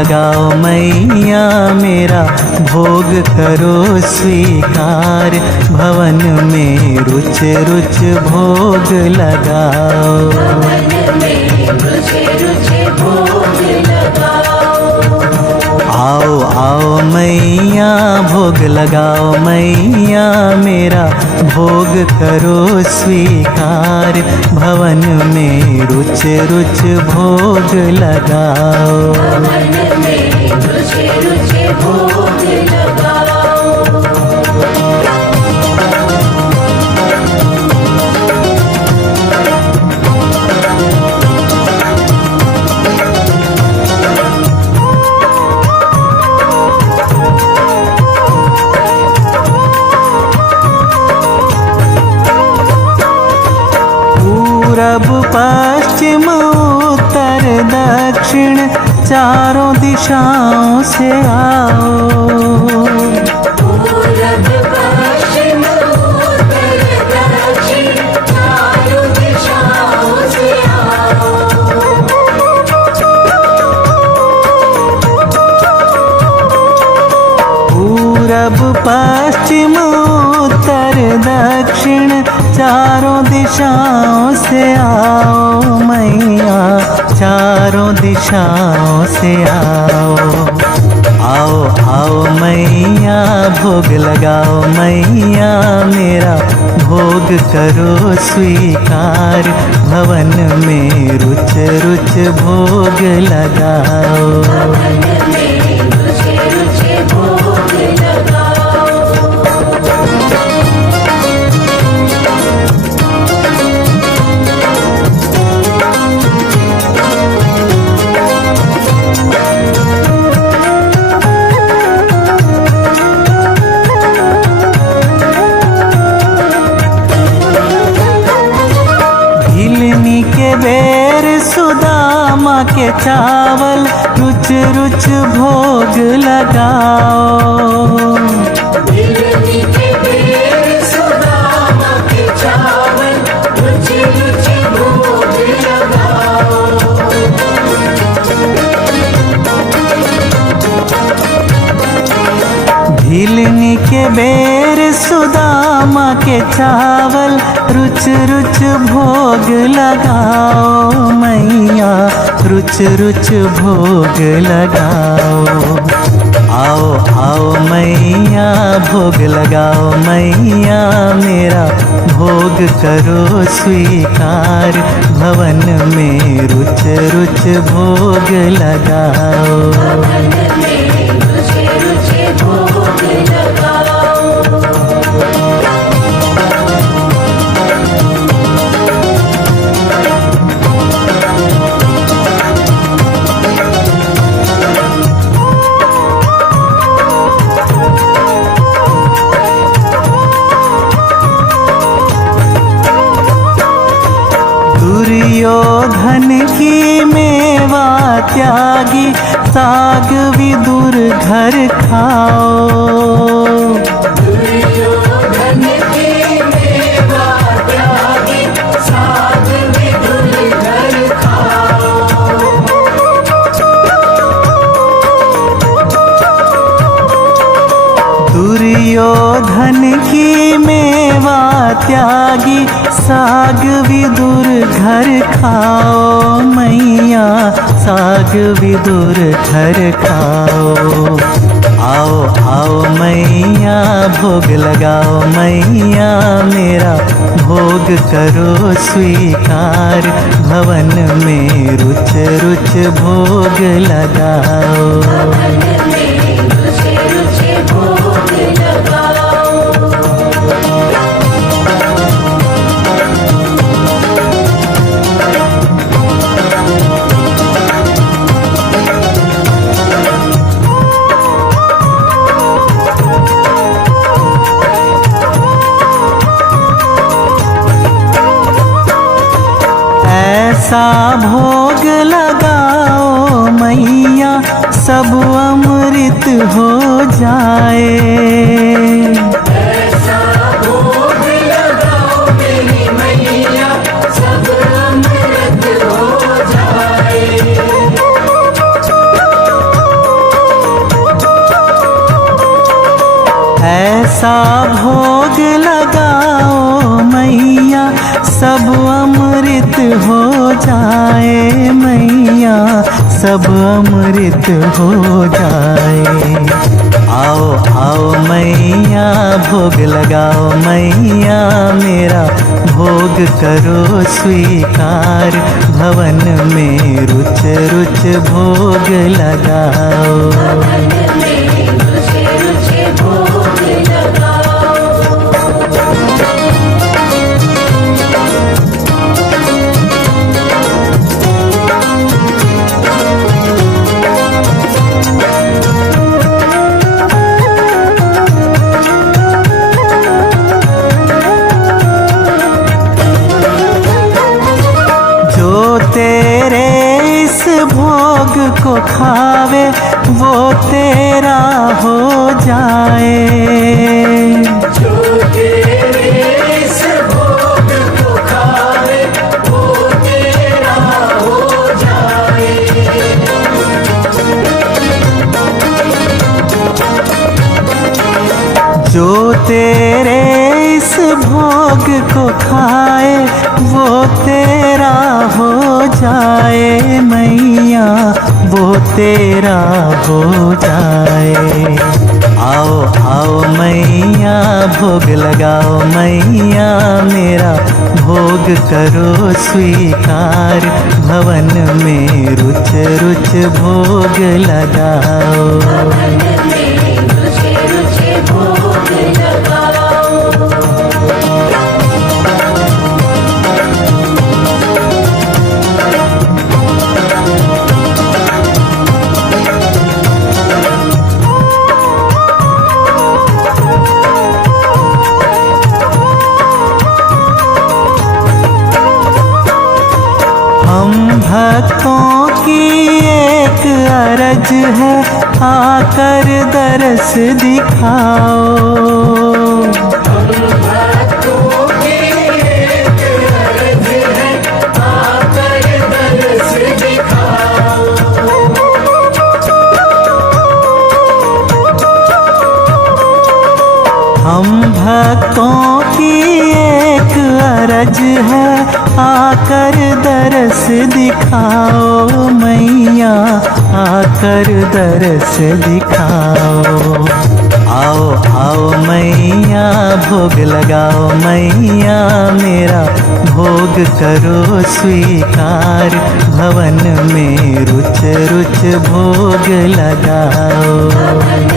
लगाओ मैया मेरा भोग करो स्वीकार। भवन में रुच रुच भोग लगाओ। आओ आओ मैया भोग लगाओ मैया मेरा भोग करो स्वीकार। भवन में रुच रुच भोग लगाओ। पूरब पश्चिम उत्तर दक्षिण चारों दिशाओं से आओ। पूरब पश्चिम उत्तर दक्षिण चारों दिशाओं से आओ। पूरब पश्चिम उत्तर दक्षिण चारों दिशाओं से आओ मैया चारों दिशाओं से आओ। आओ आओ मैया भोग लगाओ मैया मेरा भोग करो स्वीकार। भवन में रुच रुच भोग लगाओ। के बेर सुदामा के चावल रुच रुच भोग लगाओ। के बेर सुदामा के चावल रुच रुच भोग लगाओ। भिलनी के बेर सुदामा के चावल रुच रुच भोग लगाओ मैया रुच रुच भोग लगाओ। आओ आओ मैया भोग लगाओ मैया मेरा भोग करो स्वीकार। भवन में रुच रुच भोग लगाओ। दुर्योधन की मेवा त्यागी साग विदुर घर खाओ। दुर्योधन की मेवा त्यागी साग विदुर घर खाओ। दुर्योधन की मेवा त्यागी साग विदुर घर खाओ मैया साग विदुर घर खाओ। आओ आओ मैया भोग लगाओ मैया मेरा भोग करो स्वीकार। भवन में रुच रुच भोग लगाओ। ऐसा भोग लगाओ मैया सब अमृत हो जाए। ऐसा भोग लगाओ मेरी मैया सब अमृत हो जाए। जाए मैया, सब अमृत हो जाए। आओ आओ मैया भोग लगाओ मैया, मेरा भोग करो स्वीकार, भवन में रुच रुच भोग लगाओ। भवन में रुच रुच भोग लगाओ। तेरे इस भोग को खावे वो तेरा हो जाए। जो तेरे इस भोग को खावे वो तेरा हो जाए। जो तेरे इस भोग को खाए वो तेरा हो जाए मैया, वो तेरा हो जाए। आओ आओ मैया भोग लगाओ मैया, मेरा भोग करो स्वीकार, भवन में रुच रुच भोग लगाओ। भवन में रुच रुच भोग लगाओ। भक्तों की एक अरज है, आकर दरस दिखाओ। भक्तों की एक अर्ज है, आकर दरस दिखाओ। हम भक्तों की एक अरज है, आकर दरस दिखाओ मैया, आकर दरस दिखाओ। आओ आओ मैया भोग लगाओ मैया, मेरा भोग करो स्वीकार, भवन में रुच रुच भोग लगाओ।